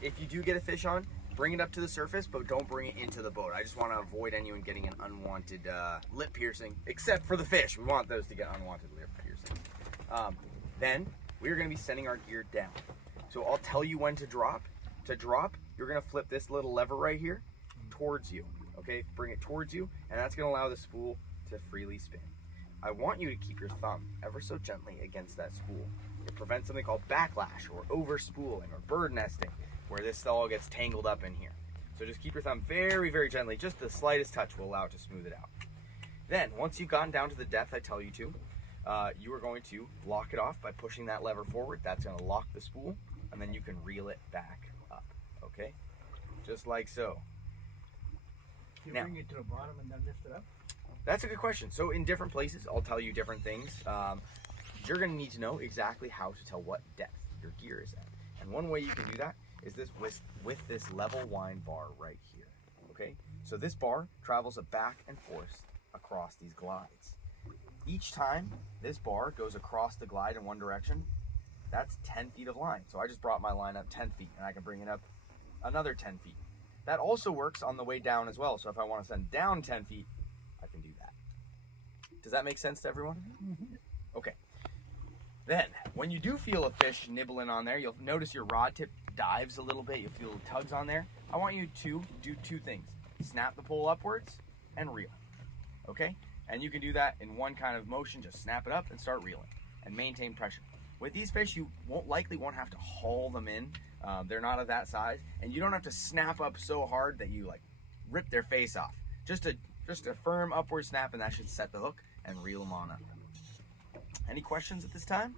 If you do get a fish on, bring it up to the surface, but don't bring it into the boat. I just want to avoid anyone getting an unwanted lip piercing, except for the fish. We want those to get unwanted lip piercings. Then we're going to be sending our gear down. So I'll tell you when to drop. To drop, you're going to flip this little lever right here towards you. Okay, bring it towards you, and that's going to allow the spool to freely spin. I want you to keep your thumb ever so gently against that spool. It prevents something called backlash or overspooling or bird nesting, where this all gets tangled up in here. So just keep your thumb very, very gently. Just the slightest touch will allow it to smooth it out. Then, once you've gotten down to the depth I tell you to, you are going to lock it off by pushing that lever forward. That's going to lock the spool, and then you can reel it back up. Okay? Just like so. You Now, bring it to the bottom and then lift it up? that's a good question. So in different places, I'll tell you different things. You're going to need to know exactly how to tell what depth your gear is at. And one way you can do that is this with this level wind bar right here. Okay? So this bar travels a back and forth across these glides. Each time this bar goes across the glide in one direction, that's 10 feet of line. So I just brought my line up 10 feet, and I can bring it up another 10 feet. That also works on the way down as well. So if I want to send down 10 feet, I can do that. Does that make sense to everyone? Mm-hmm. Okay. Then, when you do feel a fish nibbling on there, you'll notice your rod tip dives a little bit. You'll feel tugs on there. I want you to do two things. Snap the pole upwards and reel. Okay? And you can do that in one kind of motion. Just snap it up and start reeling and maintain pressure. With these fish, you likely won't have to haul them in. They're not of that size, and you don't have to snap up so hard that you like rip their face off. Just a firm upward snap, and that should set the hook and reel them on up. Any questions at this time?